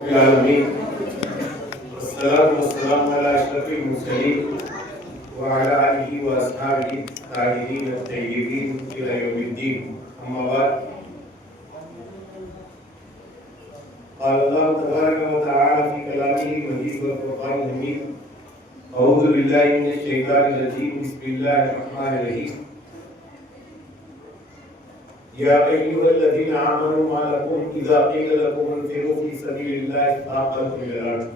العالمين والصلاة والسلام على أشرف المرسلين وعلى آله وأصحابه الطاهرين الطيبين إلى يوم الدين. أما بعد، قال الله تبارك وتعالى في كلامه المجيد والفرقان الحميد: أعوذ بالله من الشيطان الرجيم، بسم الله الرحمن الرحيم. يا أيها الذين آمنوا ما لكم إذا قيل لكم انفروا في سبيل الله اثاقلتم إلى الأرض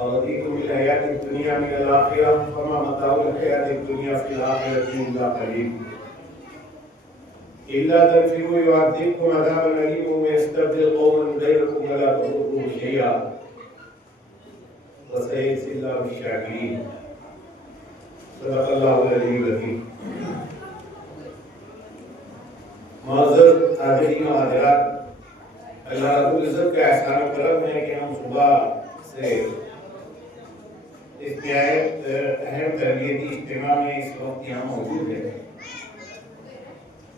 أرضيتم بالحياة الدنيا من الآخرة فما متاع الحياة الدنيا في الآخرة إلا قليل إلا تنفروا يعذبكم عذابا أليما ويستبدل قوما غيركم ولا تضروه شيئا وسيجزي الله الشاكرين. صدق الله العلي العظيم. معزز حاضرین و حاضرات، اللہ رب العزت کا احسان و کرم ہے کہ ہم صبح سے اس نہایت اہم تربیتی اجتماع میں اس وقت یہاں موجود ہیں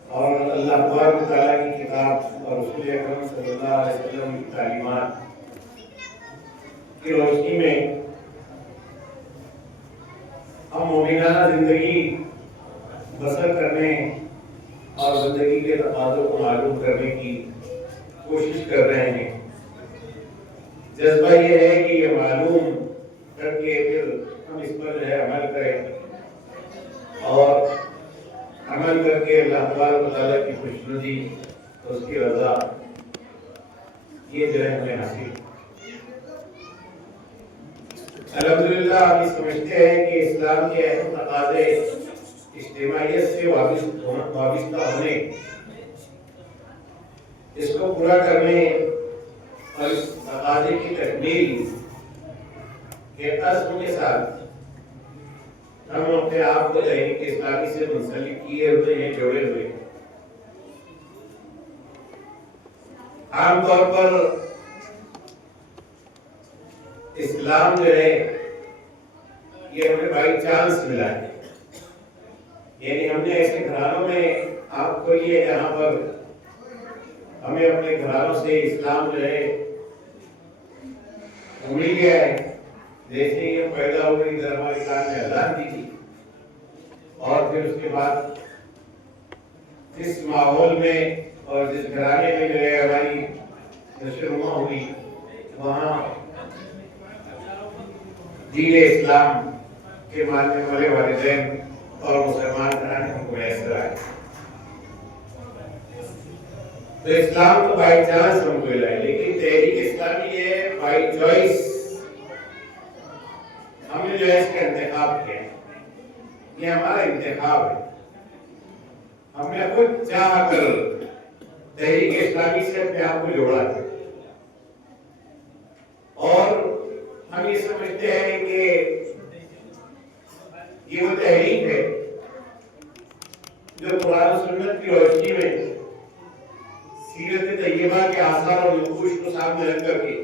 اور اللہ تبارک و تعالیٰ کی کتاب اور رسول اکرم صلی اللہ علیہ وسلم کی تعلیمات کی روشنی میں ہم مومنانہ زندگی بسر کرنے اور زندگی کے تقاضوں کو معلوم کرنے کی کوشش کر رہے ہیں. جذبہ یہ ہے کہ یہ معلوم کر کے پھر ہم اس پر عمل کریں اور عمل کر کے اللہ تبارک و تعالیٰ کی خوشنودی اور اس کی رضا یہ ہمیں حاصل. الحمدللہ ہم یہ سمجھتے ہیں کہ اسلام کے اہم تقاضے اجتماعیت سے وابستہ ہونے، اس کو پورا کرنے اور اس تقاضے کی تکمیل کے عزم کے ساتھ ہم اپنے آپ کو تحریک اسلامی سے منسلک کیے ہوئے ہیں، جوڑے ہوئے. عام طور پر اسلام جو ہے یہ ہمیں بائی چانس ملا ہے، یعنی ہم نے ایسے گھرانوں میں آپ کو یہ جہاں پر ہمیں اپنے گھرانوں سے اسلام جو ہے مل گیا ہے. جیسے ہی ہم پیدا ہوئے ادھر ہمارے کان میں اذان دی تھی اور پھر اس کے بعد جس ماحول میں اور جس گھرانے میں جو ہے ہماری نشوونما ہوئی وہاں دین اسلام کے ماننے والے والدین اور مسلمان گھرانے ہم کو میسر آئے. تو اسلام تو بائی چانس ہم کو ملا ہے، لیکن تحریک اسلامی یہ بائی چوائس ہم نے جو ہے اس کا انتخاب کیا ہے. یہ ہمارا انتخاب ہے. ہم نے خود چاہ کر تحریک اسلامی سے اپنے آپ کو جوڑا ہے اور ہم یہ سمجھتے ہیں کہ یہ وہ تحریک ہے جو قرآن و سنت کی روشنی میں سیرت طیبہ کے آثار اور نقوش کو سامنے رکھ کر کے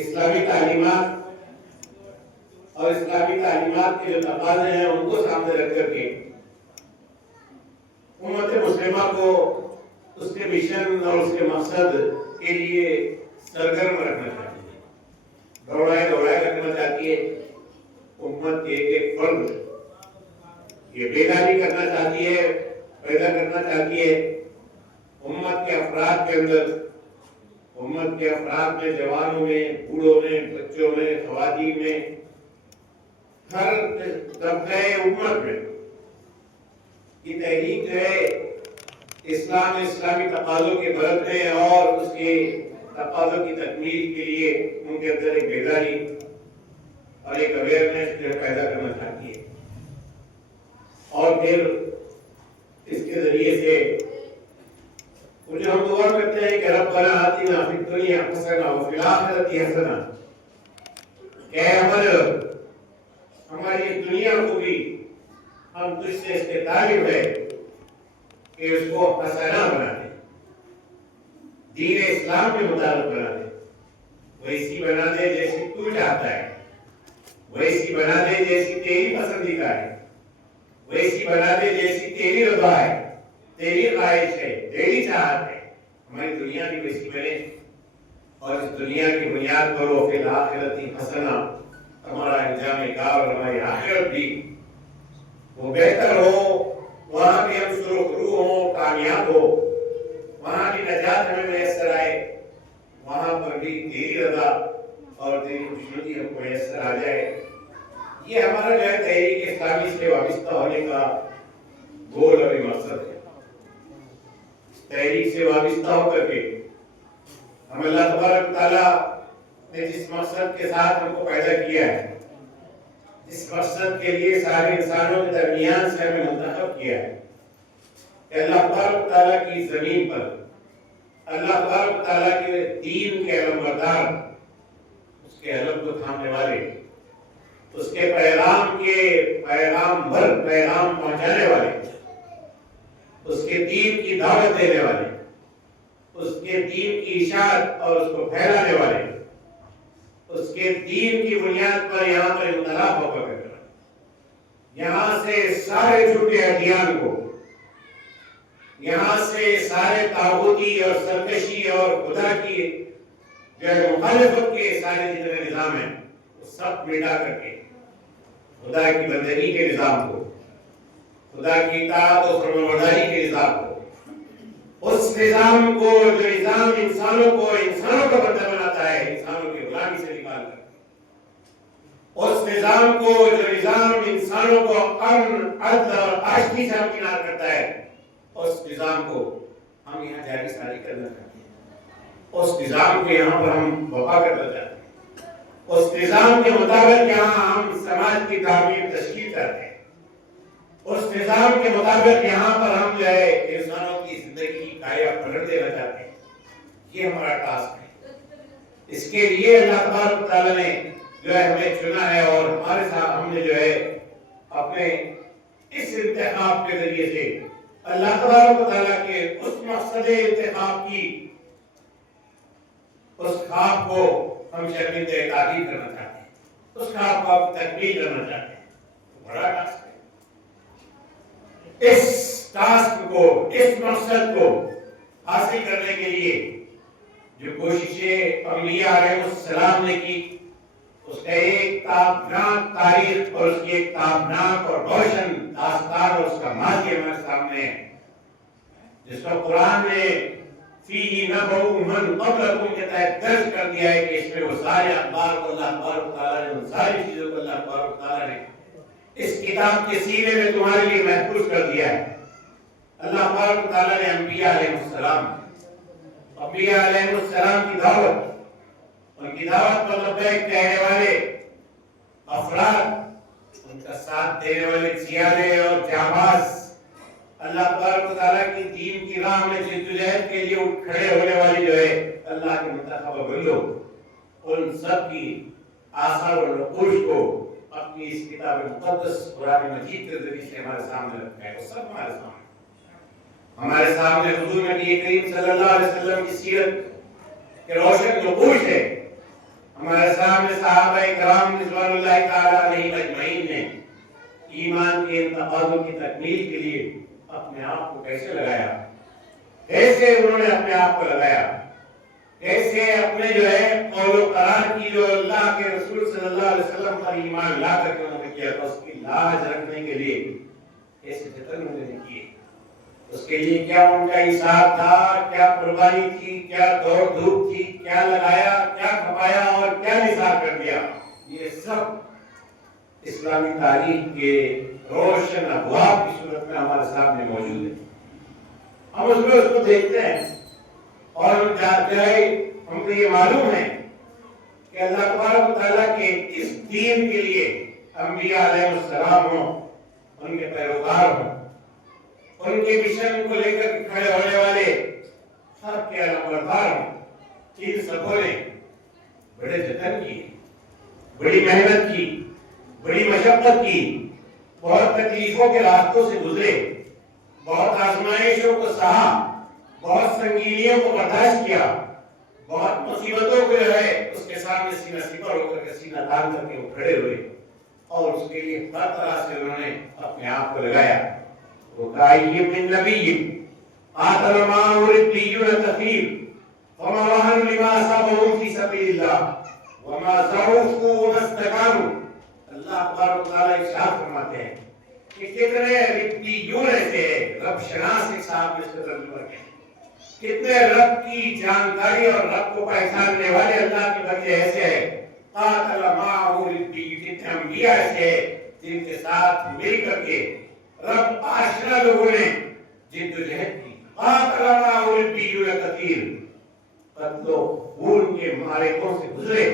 اسلامی تعلیمات اور اسلامی تعلیمات کے جو تقاضے ہیں ان کو سامنے رکھ کر کے امت مسلمہ کو اس کے مشن اور اس کے مقصد کے لیے سرگرم رکھنا چاہتی ہے، دوڑائے رکھنا چاہتی ہے. امت کے ایک فرد یہ بیداری کرنا چاہتی ہے، پیدا کرنا چاہتی ہے. امت کے افراد کے اندر، امت کے افراد میں، جوانوں میں، بوڑھوں میں، بچوں میں، خواتین میں، ہر طبقہ امت میں یہ تحریک جو ہے اسلامی تقاضوں کے برتنے اور اس کے تقاضوں کی تکمیل کے لیے ان کے اندر ایک بیداری اور ایک اویئرنیس جو پیدا کرنا چاہتی ہے. اور پھر اس کے ذریعے سے وہ جو ہم دعا کرتے ہیں کہ ربنا آتنا فی الدنیا حسنہ وفی الآخرۃ حسنہ، کہ ہماری دنیا کو بھی ہم تجھ سے اس کے طالب ہے کہ اس کو حسنہ بنا دے، دین اسلام کے مطابق بنا دے، ویسی بنا دے جیسی تو چاہتا ہے، ویسی بنا دے جیسی تیری پسندیدہ ہے، ویسی بنا دے جیسی تیری رضا ہے، تیری خواہش ہے، تیری چاہت ہے. ہماری دنیا بھی ویسی بنے اور اس دنیا کی بنیاد پر وہ فی الآخرت حسنہ، ہمارا انجام کار اور ہماری آخرت بھی وہ بہتر ہو، وہاں بھی ہم سرخرو ہوں، کامیاب ہو، وہاں بھی نجات ہمیں میسر آئے، وہاں پر بھی تیری رضا اور تیری خوشنودی ہم کو میسر آ جائے۔ یہ ہمارا جو ہے تحریک اسلامی سے وابستہ ہونے کا گول اور مقصد ہے۔ تحریک سے وابستہ ہو کر کے ہم اللہ تبارک تعالیٰ نے جس مقصد کے ساتھ ہم کو پیدا کیا ہے، جس مقصد کے لیے سارے انسانوں کے درمیان سے ہمیں منتخب کیا ہے کہ اللہ تبارک تعالیٰ کی زمین پر اللہ تبارک تعالیٰ کے دین کے علمبردار، اس کے علم کو تھامنے والے، اس کے پیغام بھر پیغام پہنچانے والے، اس کے دین کی دعوت دینے والے، اس کے دین کی اشاعت اور اس کو پھیلانے والے، اس کے دین کی بنیاد پر یہاں پر انقلاب ہو کر یہاں سے سارے جھوٹے ادیان کو، یہاں سے سارے طاغوتی اور سرکشی اور خدا کی جو ہے مخالفت کے سارے جتنے نظام ہیں وہ سب مٹا کر کے خدا کی بندگی کے نظام کو، خدا کی اطاعت اور فرمانبرداری کے نظام کو، اس نظام کو جو نظام انسانوں کو انسانوں کا بندہ بناتا ہے، انسانوں کی غلامی سے نکال کر، اس نظام کو جو نظام انسانوں کو امن، عدل اور آشتی سے ہمکنار کرتا ہے، اس نظام کو ہم یہاں جاری ساری کرنا چاہتے ہیں، اس نظام کو یہاں پر ہم وفا کرنا چاہتے ہیں، اس نظام کے مطابق یہاں ہم سماج کی تعمیر تشکیل کرتے ہیں، اس نظام کے مطابق یہاں پر ہم جو ہے انسانوں کی زندگی کی کایا پلٹ دینا چاہتے ہیں۔ یہ ہمارا ٹاسک ہے۔ اس کے لیے اللہ تبارک تعالیٰ نے جو ہے ہمیں چنا ہے اور ہمارے ساتھ ہم نے جو ہے اپنے اس انتخاب کے ذریعے سے اللہ تبارک تعالیٰ کے اس مقصد انتخاب کی اس خواب کو ہم شرمندہ تعبیر کرنا چاہتے ہیں، اس خواب کو آپ تکمیل کرنا چاہتے ہیں۔ بڑا ٹاسک ہے۔ اس ٹاسک کو، اس مقصد کو حاصل کرنے کے لیے جو کوششیں انبیاء علیہ السلام نے کی، اس کا ایک تابناک تاریخ اور اس کی ایک تابناک اور روشن داستان اور اس کا ماضی ہمارے سامنے ہے، جس کو قرآن نے فِيهِ نَبَأُ مَنْ قَبْلَكُمْ کے تحت درج کر دیا ہے کہ اس میں وہ سارے اخبار کو اللہ تبارک تعالیٰ نے، ان ساری چیزوں کو اللہ تبارک تعالیٰ نے اس کتاب کے سینے میں تمہارے لیے محفوظ کر دیا ہے۔ اللہ تبارک تعالیٰ نے انبیاء علیہ السلام کی دعوت، ان کی دعوت پر لبیک کہنے والے افراد، ان کا ساتھ دینے والے سیادے اور جانباز، اللہ تبارک تعالیٰ کی دین کی راہ میں جدوجہد کے لیے اٹھ کھڑے ہونے والی جو ہے اللہ کے منتخب بندوں، ان سب کی آثار اور نقوش کو اپنی اس کتاب مقدس قرآن مجید کے ذریعے سے ہمارے سامنے رکھا ہے۔ وہ سب ہمارے سامنے حضور نبی کریم صلی اللہ علیہ وسلم کی سیرت کے روشن نقوش ہے۔ ہمارے سامنے صحابہ کرام رضوان اللہ تعالی علیہم اجمعین نے ایمان کے ان تقاضوں کی تکمیل کے لیے اپنے آپ کو کیسے لگایا، کیسے انہوں نے اپنے آپ کو لگایا، کیسے اپنے جو ہے قول و قرار کی جو اللہ کے رسول صلی اللہ علیہ وسلم پر ایمان لا کر کے انہوں نے کیا تھا، اس کی لاج رکھنے کے لیے کیسے جتن انہوں نے کیے، اس کے لیے کیا ان کا حساب تھا، کیا قربانی تھی، کیا دوڑ دھوپ تھی، کیا لگایا، کیا کھپایا اور کیا نثار کر دیا، یہ سب اسلامی تاریخ کے روشن ابواب کی صورت میں ہمارے سامنے موجود ہے۔ ہم اس میں اس کو دیکھتے ہیں اور ہم جانتے ہیں، ہم کو یہ معلوم ہے کہ اللہ تبارک تعالیٰ کے اس دین کے لیے انبیاء علیہ السلام ہوں، ان کے پیروکار ہوں، ان کے مشن کو لے کر کھڑے ہونے والے سب کے علمبردار ہوں، ان سبوں نے بڑے جتن کی، بڑی محنت کی، بڑی مشقت کی، بہت تکلیفوں کے راستوں سے گزرے، بہت آزمائشوں کو سہا، بہت سنگینیوں کو برداشت کیا، بہت مصیبتوں کو جو ہے اس کے سامنے سینہ سپر ہو کر کے سینہ تان کر کے وہ کھڑے ہوئے اور اس کے لیے ہر طرح سے انہوں نے اپنے آپ کو لگایا۔ وَكَأَيٍّ مِّن نَّبِيٍّ قَاتَلَ مَعَهُ رِبِّيُّونَ كَثِيرٌ وَمَا وَهَنُوا لِمَا أَصَابَهُمْ أصابهم في سبيل الله وما ضعفوا وما استكانوا. اللہ تبارک و تعالیٰ ارشاد فرماتے ہیں کہ کتنے ربیون ایسے رب شناس ایک صاحب اس کا ترجمہ ہے، کتنے رب کی جانکاری اور رب کو پہچاننے والے اللہ کے بندے ایسے ہیں. قاتل معه ربیون، کتنے انبیاء ایسے ہیں جن کے ساتھ مل کر کے رب آشنا لوگوں نے جدوجہد کی. قاتل معه ربیون کثیر، قتل و خون کے معرکوں سے گزرے،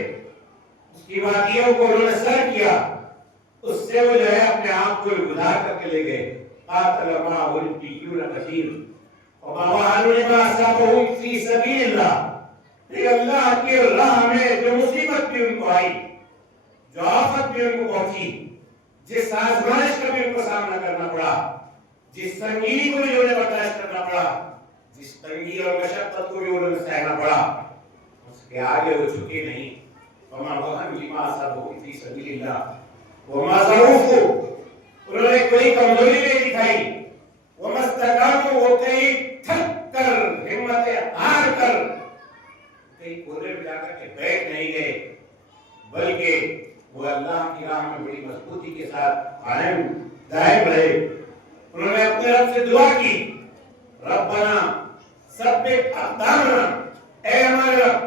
اس کی وادیوں کو انہوں نے سر کیا، اس سے وہ جو ہے اپنے آپ کو گزار کر کے لے گئے. قاتل معه ربیون کثیر وما وهنوا لما أصابهم في سبيل الله. پھر اللہ کی راہ میں جو مصیبت بھی ان کو آئی، جو آفت بھی ان کو پہنچی، جس آزمائش کا بھی ان کو سامنا کرنا پڑا، جس سنگینی کو بھی انہوں نے برداشت کرنا پڑا، جس تنگی اور مشقت کو بھی انہوں نے سہنا پڑا، اس کے آگے وہ جھکے نہیں. وما وهنوا لما أصابهم في سبيل الله وما ضعفوا، انہوں نے کوئی کمزوری نہیں دکھائی. وما استكانوا، وہ کہیں تھک کر ہمت ہار کر کہیں کونے میں جا کر کے بیٹھ نہیں گئے، بلکہ وہ اللہ کی راہ میں بڑی مضبوطی کے ساتھ قائم دائم رہے. انہوں نے اپنے رب سے دعا کی، ربنا ثبت اقدامنا، اے ہمارے رب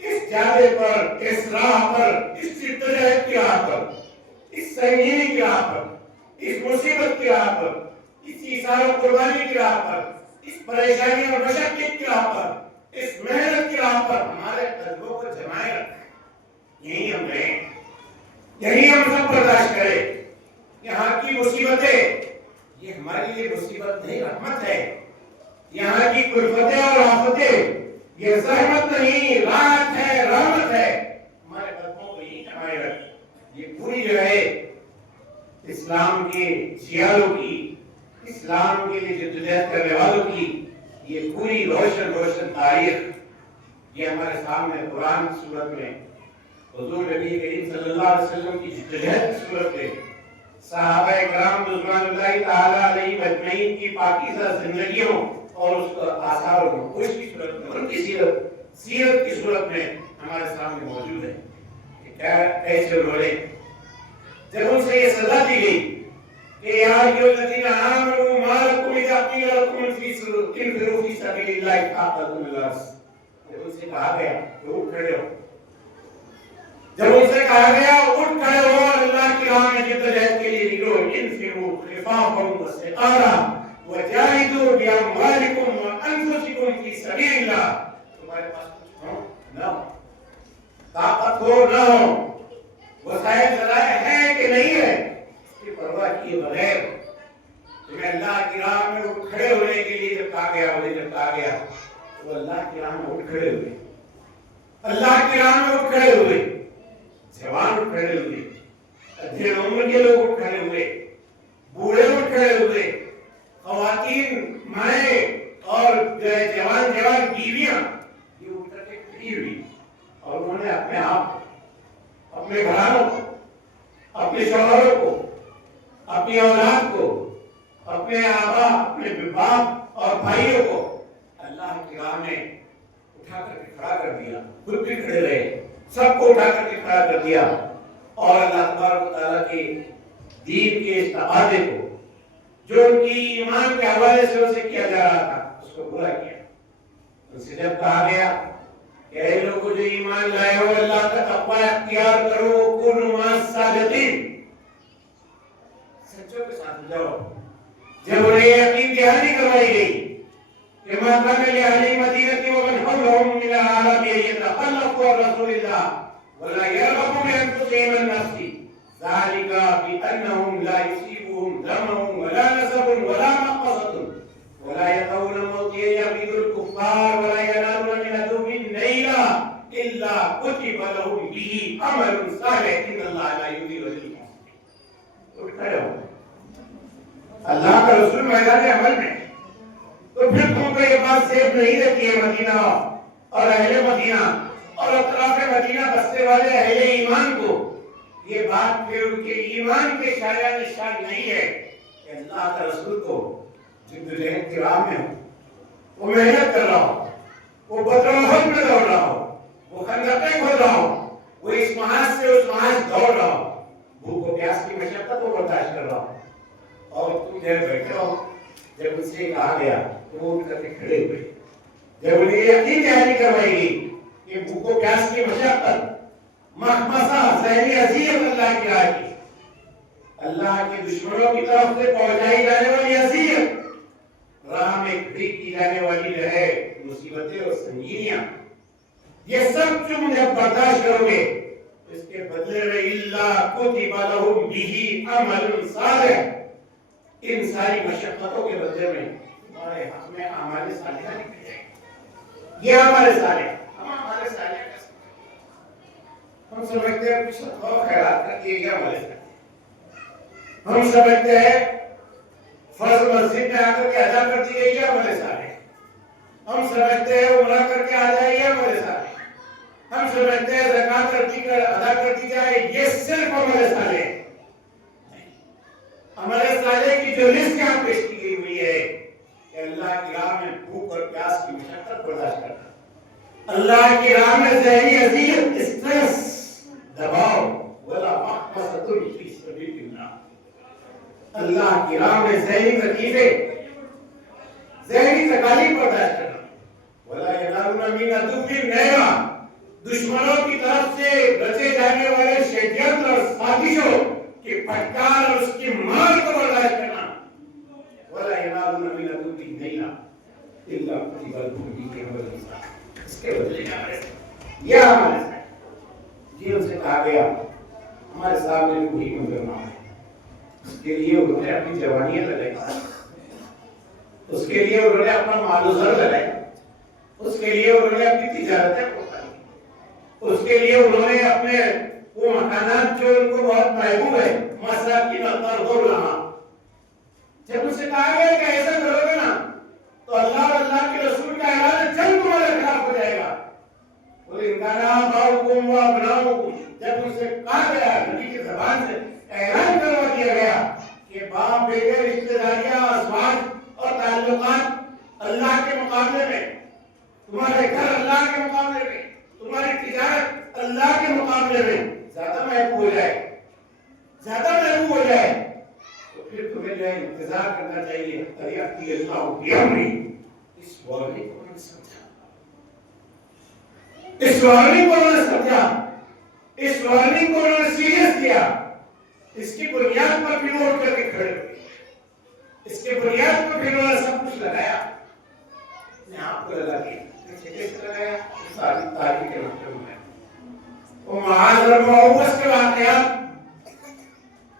اس جادے پر، اس راہ پر، اس جدوجہد کی راہ پر، اس سنگینی کی راہ پر، اس مصیبت کی راہ پر، اس ایثار و قربانی کی راہ پر، اس پریشانی اور مشقت کی راہ پر، اس محنت کی راہ پر ہمارے قدموں کو جمائے رکھ. یہی ہم رہیں، یہی ہم سب برداشت کریں. یہاں کی مصیبتیں یہ ہمارے لیے مصیبت نہیں، رحمت ہے. یہاں کی کلفتیں اور آفتیں یہ زحمت نہیں، راحت ہے، رحمت ہے. ہمارے قدموں کو یہی جمائے رکھ. یہ پوری جو ہے اسلام کے جیالوں کی، اسلام کے لیے جدوجہد کرنے والوں کی یہ پوری روشن روشن تاریخ یہ ہمارے سامنے قرآن کی صورت میں، حضور نبی کریم صلی اللہ علیہ وسلم کی جدوجہد کی صورت میں، صحابہ کرام رضوان اللہ تعالی علیہم اجمعین کی پاکیزہ زندگیوں اور اس کا آثار و نقوش کی صورت میں، ان کی سیرت کی صورت میں ہمارے سامنے موجود ہے کہ کیا ایسے لوڑے. جب ان سے یہ سزا دی گئی کہ یا ایھا الذین آمنوا ما لکم اذا قیل لکم انفروا فی سبیل اللہ اثاقلتم الی الارض، جب ان سے کہا گیا کہ اٹھ کھڑے ہو، جب ان سے کہا گیا اٹھ کھڑے ہو اور اللہ کی راہ میں جدوجہد کے لیے نکلو، انفروا خفافا وثقالا وجاہدوا باموالکم وانفسکم فی سبیل اللہ. تمہارے پاس کچھ ہو نہ ہو، طاقت ہو نہ ہو، وسائل ذرائع ہے کہ نہیں ہے، اس کی پرواہ کیے بغیر تمہیں اللہ کی راہ میں اٹھ کھڑے ہونے کے لیے جب کہا گیا، انہیں جب کہا گیا تو اللہ کی راہ میں اٹھ کھڑے ہوئے. اللہ کی راہ میں اٹھ کھڑے ہوئے، جوان اٹھ کھڑے ہوئے، ادھیڑ عمر کے لوگ اٹھ کھڑے ہوئے، بوڑھے اٹھ کھڑے ہوئے، خواتین، مائیں اور جوان بیویاں یہ اٹھ کر کے کھڑی ہوئی اور انہوں نے اپنے آپ، اپنے گھرانوں کو، اپنے شوہروں کو، اپنی اولاد کو، اپنے آبا، اپنے باپ اور بھائیوں کو اللہ کی راہ میں اٹھا کر کے کھڑا کر دیا. خود بھی کھڑے رہے، سب کو اٹھا کر کے کھڑا کر دیا اور اللہ تبارک و تعالیٰ کے دین کے اس تقاضے کو جو ان کی ایمان کے حوالے سے ان سے کیا جا رہا تھا اس کو پورا کیا. ان سے جب کہا گیا کہ اے لوگوں جو ایمان لائے ہو اللہ کا تقوی اختیار کرو، کونوا مع الصادقین، سچوں کے ساتھ جاؤ. جب انہیں یہ یقین دہانی کروائی گئی کہ ما كان لأهل المدينة ومن حولهم من الأعراب يتخلفوا عن رسول الله ولا يرغبوا بأنفسهم عن نفسه ذلك بأنهم لا يصيبهم ظمأ ولا نصب ولا مخمصة ولا يطؤون موطئا يغيظ الكفار ولا ينالون من عدو نيلا إلا كتب لهم به عمل صالح إن الله لا يضيع أجر المحسنين. اللہ کا رسول میدان عمل میں، تو پھر تم کو یہ بات سیف نہیں رہتی ہے مدینہ اور اہل مدینہ اور اطراف مدینہ بستے والے اہل ایمان کو، یہ بات پھر ان کے ایمان کے شایع نشان نہیں ہے کہ اللہ کا رسول کو جدوجہد کی راہ میں ہو، وہ محنت کر رہا ہو، وہ بدراہت میں دوڑ رہا ہو، وہ صدقے کھول رہا ہوں، وہ اس محاذ سے اس محاذ دوڑ رہا ہوں، بھوک و پیاس کی مشقت کو برداشت کر رہا ہوں، اور تم دیر بیٹھے رہو۔ جب ان سے کہا گیا تو وہ اٹھ کر کے کھڑے ہوئے، جب انہیں یقین دہانی کروائی گئی کہ بھوک و پیاس کی مشقت، مخمصہ، ذہنی اذیت اللہ کی راہ کی، اللہ کے دشمنوں کی طرف سے پہنچائی جانے والی اذیت، راہ میں کھڑی کی جانے والی جو ہے مصیبتیں اور سنگینیاں، یہ سب تم جب برداشت کرو گے اس کے بدلے میں الا کتب لہم بہ عمل صالح، ان ساری مشقتوں کے بدلے میں تمہارے حق میں اعمال صالحہ لکھے جائیں گے۔ یہ اعمال صالح، ہم اعمال صالح کا ہم سمجھتے ہیں کچھ صدقہ و خیرات کر کے یہ اعمال صالح، ہم سمجھتے ہیں فرض مسجد میں آ کر کے ادا کر دی گئی یہ عمل صالح، ہم سمجھتے ہیں عمرہ کر کے آ جائے یہ عمل صالح، ہم سمجھتے ہیں زکات ادا کر دی جائے یہ صرف عمل صالح ہے۔ عمل صالح کی جو لسٹ یہاں پیش کی گئی ہوئی ہے کہ اللہ کی راہ میں بھوک اور پیاس کی مشقت برداشت کرنا، اللہ کی راہ میں ذہنی اذیت، اسٹریس، دباؤ، ولا مخمصۃ فی سبیل اللہ، اللہ کی راہ میں ذہنی تکلیفیں، ذہنی تکالیف برداشت کرنا، ولا ینالون من عدو نیلا، دشمنوں کی طرف سے رچے جانے والے شیطنت اور سازشوں کی پھٹکار اور اس کی مار کو برداشت کرنا، ولا ینالون من عدو نیلا الا کتب لہم بہ عمل صالح، اس کے بدلے یہ عمل ہے جی ان سے کہا گیا ہمارے سامنے کوئی گزرنا ہے، اس کے لیے انہوں نے اپنی جوانیاں لگائی، اس کے لیے انہوں نے اپنا مال و زر لگائی، اس کے لیے انہوں نے اپنی تجارتیں پھیلائی، اس کے لیے انہوں نے اپنے وہ مکانات جو ان کو بہت محبوب ہے، مساکین ترضونہا، جب ان سے کہا گیا کہ ایسا کرو گے نا تو اللہ اور اللہ کے رسول کا اعلان جنگ تمہارے خلاف ہو جائے گا، قل ان کان آباؤکم وابناؤکم، جب ان سے کہا گیا نبی کی زبان سے اعلان کروا دیا گیا کہ باپ بیٹے رشتہ داریاں، ازواج اور تعلقات اللہ کے مقابلے میں، تمہارے گھر اللہ کے مقابلے میں، تمہاری تجارت اللہ کے مقابلے میں زیادہ محبوب ہو جائے، زیادہ محبوب ہو جائے، تو پھر تمہیں جو ہے انتظار کرنا چاہیے تریاتی اللہ بیامری، اس وارننگ کو انہوں نے سمجھا، اس وارننگ کو انہوں نے سمجھا، اس وارننگ کو انہوں نے سیریس کیا، اس کی بنیاد پر بھی اٹھ کر کے کھڑے ہوئے، اس کے بنیاد پر بھی انہوں نے سب کچھ لگایا، اپنے آپ کو لگا دیا، کیسے لگایا؟ ساری تاریخ کے مطلب ہے وہ معاذ اور معوض کے واقعات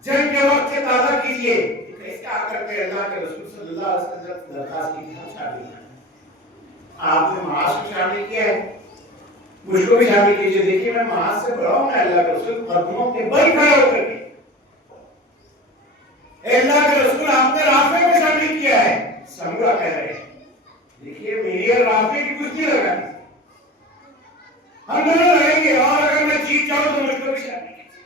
جنگ کے وقت سے تازہ کیجئے، کیسے آ کر کے اللہ کے رسول صلی اللہ علیہ وسلم درخواست کی ہم شامل ہیں، آپ نے معاذ کو شامل کیا ہے، مجھ کو بھی شامل کیجئے، دیکھیے میں معاذ سے بڑا ہوں، میں اللہ کے رسول قدموں کے بل کھڑے ہو کر کے، اللہ کے رسول آپ نے رافع کو شامل کیا ہے، سمرہ کہہ رہے ہیں، دیکھیے میری اور رافع کی کچھ نہیں لگا، ہم دونوں رہیں گے اور اگر میں جیت جاؤں تو مجھ کو بھی شامل کیجئے،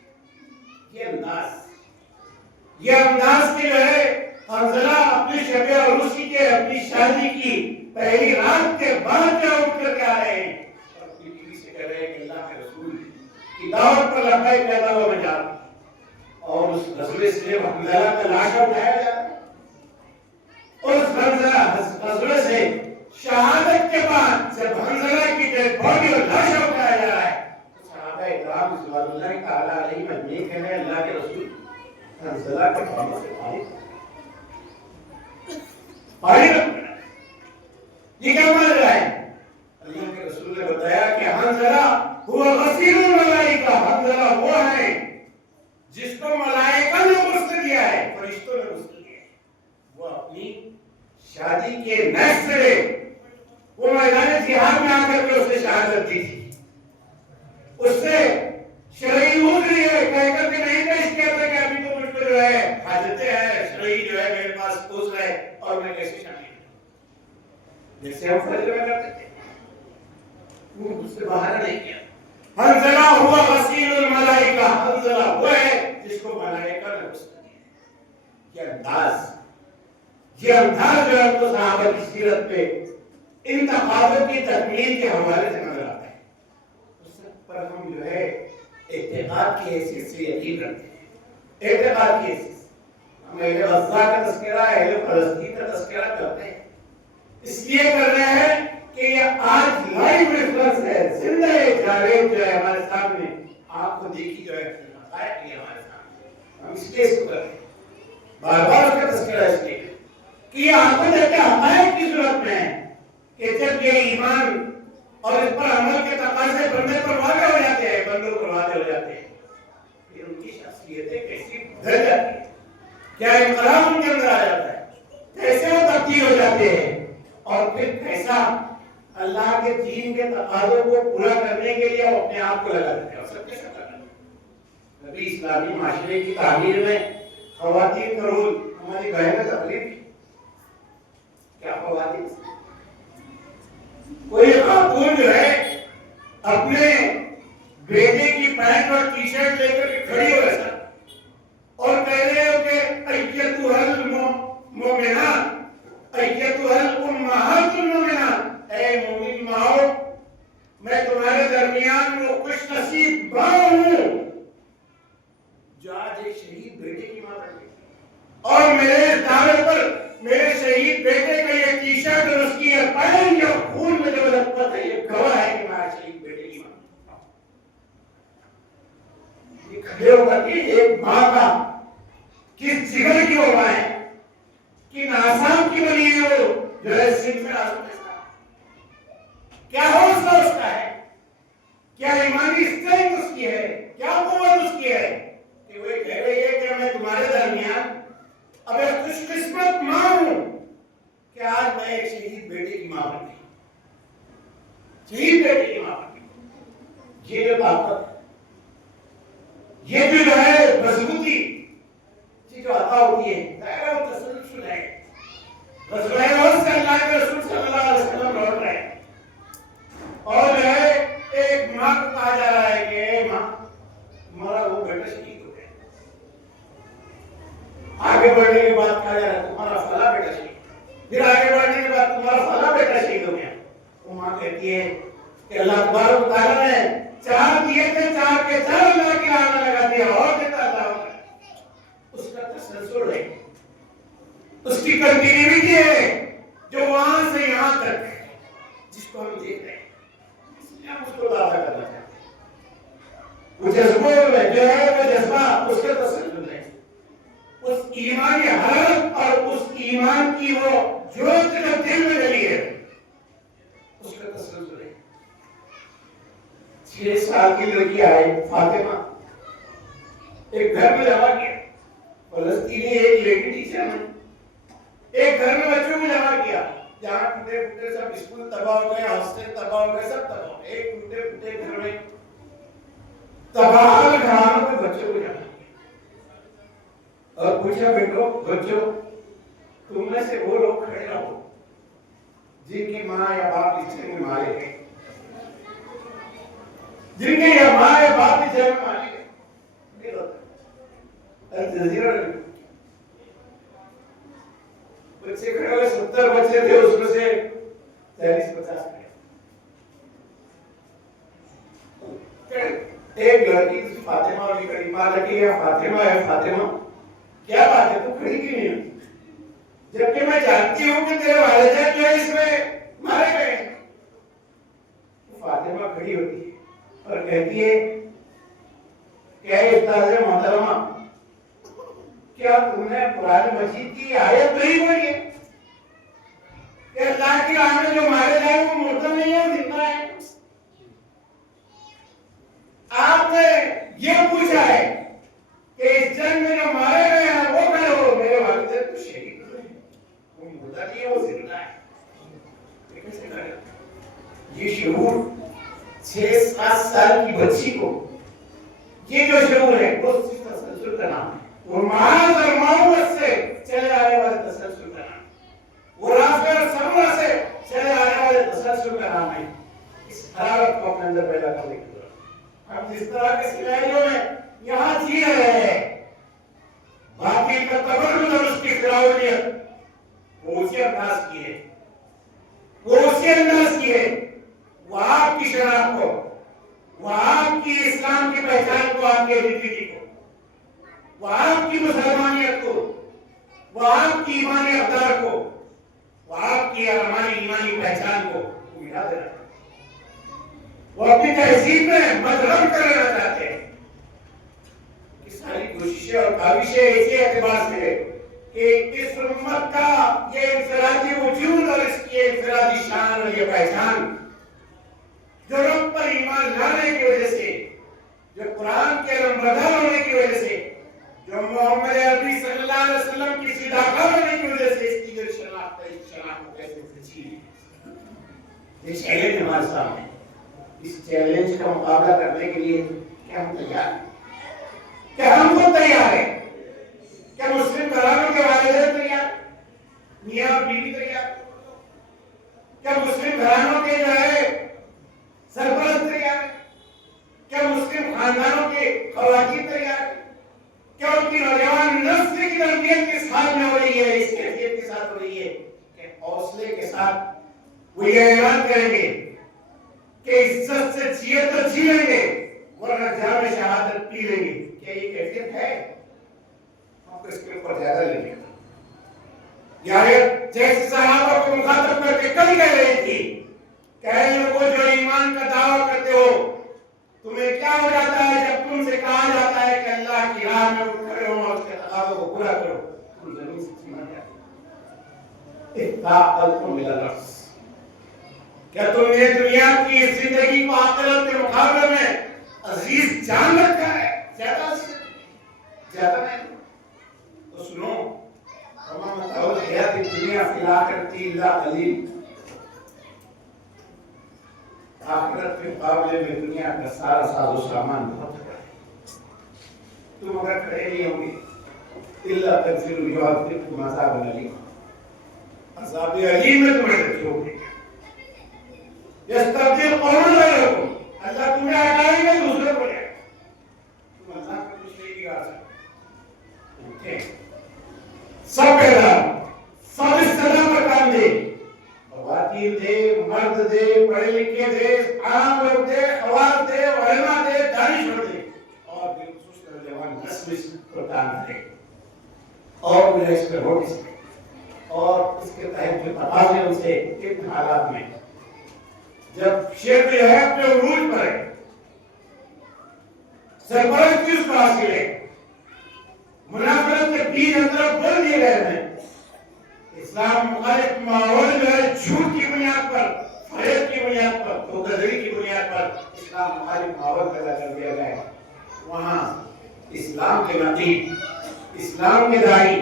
یہ انداز کے جو ہے حنظلہ اپنی شب عروسی کے، اپنی شادی کی پہلی رات کے بعد جو اٹھ کر کے آ رہے ہیں اور اپنی بیوی سے کہہ رہے ہیں کہ اللہ کے رسول کی دعوت پر لبیک کہتا ہوا میں جا رہا ہوں، اور اس غزوے سے حنظلہ کا لاشا اٹھایا جا رہا ہے، اس غزوے سے شہادت کے بعد جب حنظلہ کی ڈیڈ باڈی اور لاشا اٹھایا جا رہا ہے تو صحابہ اکرام رضوان اللہ تعالیٰ علیہ مجمعین کہہ رہے ہیں اللہ کے رسول حنظلہ کے بابا سے فارغ یہ کیا مان رہا ہے؟ اللہ کے رسول نے بتایا کہ حنظلہ ہوا غسیل الملائکہ، حنظلہ وہ ہے جس کو ملائکہ نے غسل دیا ہے، فرشتوں نے غسل دیا ہے، وہ اپنی شادی کے نیکسٹ ڈے وہ میدان جہاد میں آ کر کے اس نے شہادت دی تھی، اس سے شرعی عذر ہے کہہ کر کے نہیں پیش کیا تھا کہ ابھی تو مجھ کو جو ہے حاجتیں ہیں، شرعی جو ہے میرے پاس عذر ہے اور میں کیسے شامل ہوں، جیسے ہم فجر میں کرتے تھے، وہ اس سے باہر نہیں کیا، حنظلہ ہوا غسیل الملائکہ، حنظلہ وہ ہے جس کو ملائکہ نے غسل دیا، یہ انداز جو ہے تو صحابہ کی سیرت پہ ان تقاضوں کی تکمیل کے حوالے سے نظر آتا ہے، پر ہم جو ہے اعتقاد کی حیثیت سے یقین رکھتے ہیں، اعتقاد کی حیثیت سے ہم اہل غزہ کا تذکرہ، اہل فلسطین کا تذکرہ کرتے ہیں، اس لیے کر رہے ہیں کہ یہ آج لائیو ریفرنس ہے، زندہ جاوید جو ہے ہمارے سامنے، آپ کو دیکھی جو ہے حقائق یہ ہمارے سامنے، ہم اس لیے اس کو کر رہے ہیں، بار بار اس کا تذکرہ اس لیے کہ یہ آپ کو دیکھ کے حقائق کی صورت میں ہے کہ جب یہ ایمان اور اس پر عمل کے تقاضے بندے پر واقع ہو جاتے ہیں، بندوں پر واقع ہو جاتے ہیں، پھر ان کی شخصیتیں کیسی بدل جاتی ہیں، کیا انقلاب ان کے اندر آ جاتا ہے، کیسے وہ تبدیل ہو جاتے ہیں، اور پھر کیسا اللہ کے دین کے تقاضوں کو پورا کرنے کے لیے وہ اپنے آپ کو لگا دیتے ہیں، اور سب کے ساتھ لگا دیتے ہیں۔ نبی اسلامی معاشرے کی تعمیر میں خواتین کا رول، ہماری بہنیں تقریب کی، کیا خواتین کوئی خاتون جو ہے اپنے بیٹے کی پینٹ اور ٹی شرٹ لے کر کے کھڑی ہو ایسا اور کہہ رہے ہو کہ ایتھا المؤمنات ایتھا الامہات المؤمنات، اے مومن ماؤں میں تمہارے درمیان وہ خوش نصیب ماں ہوں جو آج ایک شہید بیٹے کی ماں بن گئی، اور میرے دعوے پر میرے شہید بیٹے کا یہ ٹی شرٹ اور اس کی یہ پینٹ جو خون میں جو لطفت ہے یہ گواہ ہے کہ میرا شہید بیٹے کی ماں، یہ کھڑے ہو کر کے ایک ماں کا کس جگر کی وہ ماں ہے، کن آسام کی بنی ہے وہ جو ہے سن میں آسام کا کیا حوصلہ اس کا ہے، کیا ایمانی اسٹرینتھ اس کی ہے، کیا قوت اس کی ہے کہ وہ کہہ رہی ہے کہ میں تمہارے درمیان اب ایک خوش قسمت ماں ہوں کہ آج میں ایک شہید بیٹے کی ماں بن گئی، شہید بیٹے کی ماں بن گئی، یہ جو طاقت، یہ جو ہے مضبوطی جو عطا ہوتی ہے، ظاہر وہ تسلسل ہے، غزوہ احد سے اللہ کے رسول صلی اللہ علیہ وسلم لوٹ رہے ہیں اور جو ہے ایک ماں کو کہا جا رہا ہے کہ اے ماں تمہارا وہ بیٹا شہید ہو گیا، آگے بڑھنے کے بعد کہا جا رہا ہے تمہارا فلاں بیٹا شہید، پھر آگے بڑھنے کے بعد تمہارا فلاں بیٹا شہید ہو گیا، وہ ماں کہتی ہے کہ اللہ تبارک و تعالیٰ نے چار دیے تھے، چار کے چار اللہ کی راہ میں لگا دیا اور دیتا اللہ ہوگا، اس کا تسلسل ہے، اس کی کنٹینیوٹی ہے جو وہاں سے یہاں تک جس کو ہم دیکھ رہے ہیں، اس لیے ہم اس کو تازہ کرنا چاہتے ہیں، وہ جذبہ جو ہے وہ جذبہ اس کا تسلسل ہے، اس ایمانی حالت اور اس ایمان کی وہ جوت جو دل میں ڈلی ہے اس کا تسلسل ہے۔ 6 سال کی لڑکی آئے فاطمہ، ایک گھر میں جمع کیا، فلسطینی ایک لیڈی ٹیچر نے ایک گھر میں بچوں کو جمع کیا، جہاں ٹوٹے پھوٹے سب اسکول تباہ ہو گئے، ہاسٹل تباہ ہو گئے، سب تباہ ہو گئے، ایک ٹوٹے پھوٹے گھر میں تباہ گھرانوں میں بچوں کو جمع کیا اور پوچھا بچوں تم میں سے وہ لوگ کھڑے رہو جن کی ماں یا باپ اس جنگ میں مارے گئے، جن کے یا ماں یا باپ اس جنگ میں مارے گئے، الجزیرہ بچے کھڑے ہوئے، 70 بچے تھے، اس میں سے 40-50 کھڑے، ایک لڑکی فاطمہ اور کریمہ لڑکی ہے، فاطمہ ہے، فاطمہ کیا بات ہے تو کھڑی کیوں نہیں ہے، جبکہ میں جانتی ہوں کہ تیرے والدین جو ہے اس میں مارے گئے ہیں۔ فاطمہ کھڑی ہوتی ہے اور کہتی ہے کہ اے استاذ محترمہ کیا تم نے قرآن مجید کی آیت نہیں پڑھی ہے کہ اللہ کی راہ میں جو مارے جائے وہ مردہ نہیں ہے، زندہ ہے؟ آپ نے یہ پوچھا ہے کہ اس جنگ میں جو مارے گئے ہیں وہ کھڑے ہو، میرے والدین تو شہید ہوئے ہیں، وہ مردہ نہیں ہے، وہ زندہ ہے، یہ کیسے کھڑے ہو؟ یہ شعور 6-7 سال کی بچی کو، یہ جو شعور ہے وہ صرف تسلسل کا نام ہے، وہ معاذ اور معوت سے چلے آنے والے تسلسل کا نام ہے، وہ رافع اور سمرہ سے چلے آنے والے تسلسل کا نام ہے۔ اس حرارت کو اپنے اندر پیدا کرنے کی ضرورت ہے۔ ہم جس طرح کے سینیریو میں یہاں جی رہے ہیں، باطل کا تبرج اور اس کی فراوانیت وہ اسی انداز کی ہے، وہ اسی انداز کی ہے، وہ آپ کی شناخت کو وہ آپ کی اسلام کی پہچان کو، آپ کی آئیڈینٹی کو، وہ آپ کی مسلمانیت کو، وہ آپ کی ایمانی اقدار کو، وہ آپ کی ایمانی پہچان کو مٹا دینا، وہ اپنی تہذیب میں بدرم کرنا چاہتے ہیں۔ یہ ساری کوششیں اور کاوشیں اسی اعتبار سے کہ اس امت کا یہ انفرادی وجود اور اس کی انفرادی شان اور یہ پہچان جو رب پر ایمان لانے کی وجہ سے، جو قرآن کے علمبردار ہونے کی وجہ سے، جو محمد عربی صلی اللہ علیہ وسلم کی صداقت ہونے کی وجہ سے اس کی جو شناخت ہے، اس شناخت کو کیسے سچی ہے۔ یہ چیلنج ہمارے سامنے، اس چیلنج کا مقابلہ کرنے کے لیے کیا ہم تیار ہیں؟ کیا ہم خود تیار ہیں؟ کیا مسلم گھرانوں کے والدین تیار؟ میاں اور بیوی تیار؟ کیا مسلم گھرانوں کے جو ہے سرپرست تیار ہے؟ کیا مسلم خاندانوں کے خواتین تیار ہے؟ کیا ان کی نوجوان نسل کی تربیت کس حال میں ہو رہی ہے، اس کیفیت کے ساتھ ہو رہی ہے کہ حوصلے کے ساتھ وہ یہ اعلان کریں گے کہ عزت سے جیے تو جی لیں گے ورنہ جام شہادت پی لیں گے؟ کیا یہ کیفیت ہے؟ ہم کو اس کے اوپر زیادہ لیں گے جیسے صحابہ کو مخاطب کر کے کل کہہ رہی تھی کہ اے لوگوں جو ایمان کا دعویٰ کرتے ہو، تمہیں کیا ہو جاتا ہے جب تم سے کہا جاتا ہے کہ اللہ کی راہ میں اٹھ کھڑے ہو اور اس کے تقاضوں کو پورا کرو، تم زمین سے چمٹ جاتے ہو۔ اتقاءکم من الارض، کیا تم نے دنیا کی زندگی کو آخرت کے مقابلے میں عزیز جان رکھا ہے؟ زیادہ نہیں تو سنو، وما متاع الحیات الدنیا فی الآخرۃ الا قلیل، آخرت کے مقابلے میں دنیا کا سارا ساز و سامان بہت بڑا ہے۔ تم اگر کھڑے نہیں ہوں گے الا تنفروا یعذبکم عذابا الیما، عذاب علیم میں تمہیں رکھو گے، یستبدل قوما غیرکم، اللہ تمہیں ہٹائیں گے دوسرے کو لے، تم اللہ کا کچھ نہیں بگاڑ سکتے۔ سب پیدا، سب اس سزا پر کام دے، خواتین دے، مرد دے، پڑھے لکھے دے، عام لوگ دے، خوات دے، علماء دے، دانشور دے، اور بالخصوص نوجوان نسل اس پر کام کرے اور انہیں اس پر نوٹس کرے اور اس کے تحت جو تقاضے ان سے ان حالات میں جب شیخ جو ہے اپنے عروج پر ہے، سرپرستی اس کو حاصل ہے، منافرت کے بیج اندر بول دیے گئے ہیں، اسلام مخالف ماحول جو ہے جھوٹ کی بنیاد پر، فریب کی بنیاد پر، دھوکہ دہی کی بنیاد پر اسلام مخالف ماحول پیدا کر دیا گیا ہے، وہاں اسلام کے نقیب، اسلام کے داعی،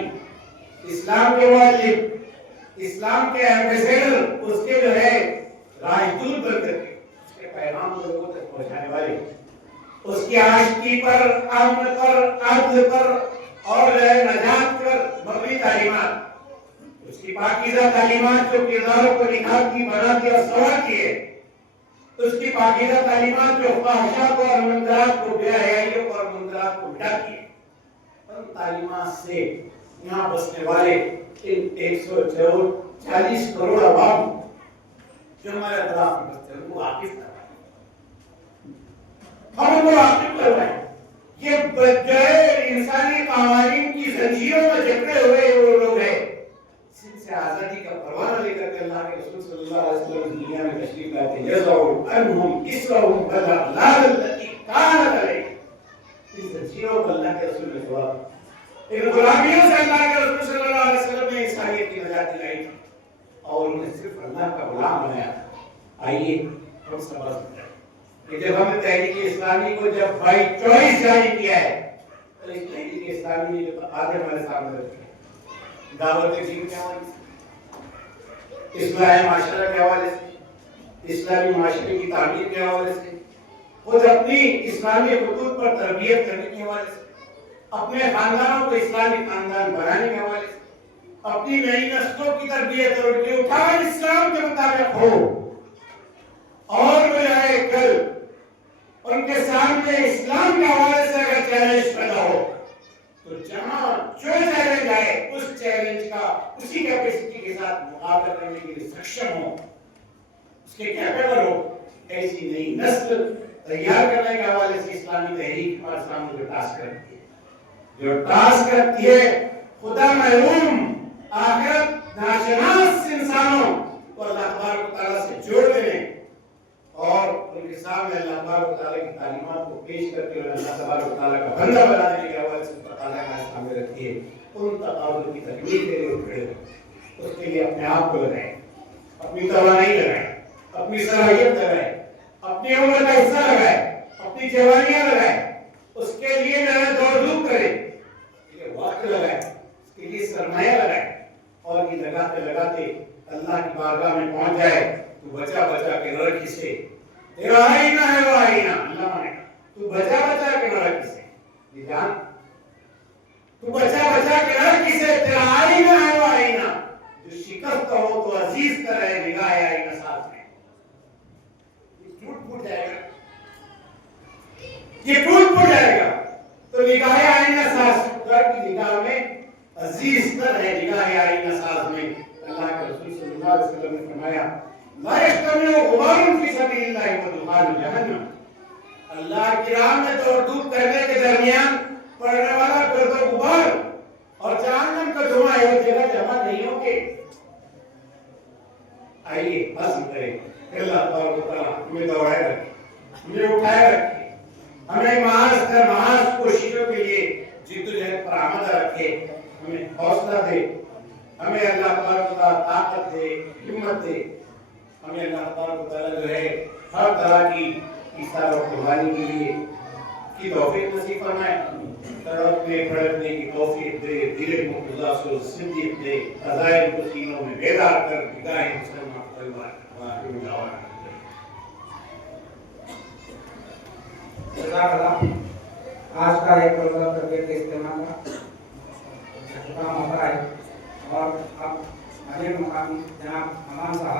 اسلام کے معلم، اسلام کے ایمبیسیڈر، اس کے جو ہے راہ دور بن کر کے اس کے پیغام کو لوگوں تک پہنچانے والے، اس کی عاشقی پر، امن پر، عدل پر اور نجات پر مبنی تعلیمات، اس کی پاکیزہ تعلیمات جو کرداروں کو نکھارتی، بناتی اور سنوارتی ہے، اس کی پاکیزہ تعلیمات جو فحشات اور منکرات کو، بے حیائیوں اور منکرات کو مٹاتی ہے، ان تعلیمات سے یہاں بسنے والے ان 140 کروڑ عوام جو ہمارے اطراف میں بستے ہیں وہ واقف کروائیں، ہم ان کو واقف کروائیں۔ یہ بجائے انسانی قوانین کی زنجیروں میں جکڑے ہوئے وہ لوگ ہیں جن سے آزادی کا پروانہ لے کر کے اللہ کے رسول صلی اللہ علیہ وسلم دنیا میں تشریف لاتے ہیں، یَزْعُوا عَنْهُمْ إِسْرَهُمْ وَالْأَغْلَالَ الَّتِي كَانَتْ عَلَيْهِمْ، اس زنجیروں کو اللہ کے رسول نے جواب، ان غلامیوں سے اللہ کے رسول صلی اللہ علیہ وسلم نے انسانیت کی نجات دلائی تھی اور انہیں صرف اللہ کا غلام بنایا تھا۔ آئیے ہم سبق سمجھیں کہ جب ہم نے تحریک اسلامی کو جب بائی چوائس جاری کیا ہے تو اس تحریک اسلامی نے جو تقاضے ہمارے سامنے رکھے ہیں، دعوت دین کے حوالے سے، اصلاح معاشرہ کے حوالے سے، اسلامی معاشرے کی تعمیر کے حوالے سے، خود اپنی اسلامی خطوط پر تربیت کرنے کے حوالے سے، اپنے خاندانوں کو اسلامی خاندان بنانے کے حوالے سے، اپنی نئی نسلوں کی تربیت اور کی اٹھان اسلام کے مطابق ہو، اور وہ آئے کل ان کے سامنے اسلام کے حوالے سے اگر چیلنج پیدا ہو تو جہاں جو چیلنج آئے اس چیلنج کا اسی کیپیسٹی کے ساتھ مقابلہ کرنے کے لیے سکشم ہو، اس کے کیپیبل ہو، ایسی نئی نسل تیار کرنے کے حوالے سے اسلامی تحریک پاکستان کو جو ٹاسک کرتی ہے خدا محروم آخرت ناشناس انسانوں کو اللہ تبارک و تعالیٰ سے جوڑ دینے اور ان کے سامنے اللہ تبارک و تعالیٰ کی تعلیمات کو پیش کر کے اللہ تبارک و تعالیٰ کا بندہ بنا دینے کے حوالے سے تعالیٰ کا سامنے رکھیے ان تقاضوں کی تکمیل کے لیے کھڑے ہو، اس کے لیے اپنے آپ کو لگائیں، اپنی توانائی لگائیں، اپنی صلاحیت لگائیں، اپنی عمر کا حصہ لگائیں، اپنی جوانیاں لگائیں، اس کے لیے دوڑ دھوپ کریں، وقت لگائیں، اس کے لیے سرمایہ لگائیں اور یہ لگاتے لگاتے اللہ کی بارگاہ میں پہنچ جائے تو بچا بچا کے نہ رکھی سے تیرا آئینہ ہے وہ آئینہ، اللہ نے تو بچا بچا کے نہ رکھی سے یہ جان تو بچا بچا کے نہ رکھی سے تیرا آئینہ ہے وہ آئینہ جو شکست ہو تو عزیز کا رہے نگاہ آئینہ ساتھ میں یہ ٹوٹ پھوٹ جائے گا، یہ ٹوٹ پھوٹ جائے گا تو نگاہ آئینہ ساتھ کی نگاہ میں عزیز تر ہے، نگاہ آئینہ ساز میں اللہ کے رسول صلی اللہ علیہ وسلم نے فرمایا لا یجتمع غبار فی سبیل اللہ ودخان جہنم، اللہ کی راہ میں دوڑ دھوپ کرنے کے درمیان پڑنے والا گرد و غبار اور جہنم کا دھواں ایک جگہ جمع نہیں ہوں گے۔ آئیے عزم کریں کہ اللہ تبارک و تعالیٰ ہمیں دوڑائے رکھے، ہمیں اٹھائے رکھے، ہمیں محض کوششوں کے لیے جدوجہد پر آمادہ رکھے، ہمیں حوصلہ دے، ہمیں اللہ تبارک و تعالیٰ طاقت دے، ہمت دے، ہمیں اللہ تبارک و تعالیٰ جو ہے ہر طرح کی ایثار و قربانی کے لیے کی توفیق نصیب فرمائے، تڑپنے پھڑکنے کی توفیق دے، دل مقتضا سے صدیق دے، عزائم کو سینوں میں بیدار کر نگاہ مسلمان جزاک اللہ۔ آج کا ایک روزہ تربیت کے استعمال کا موقع ہے اور اب امیر مقامی جناب امان صاحب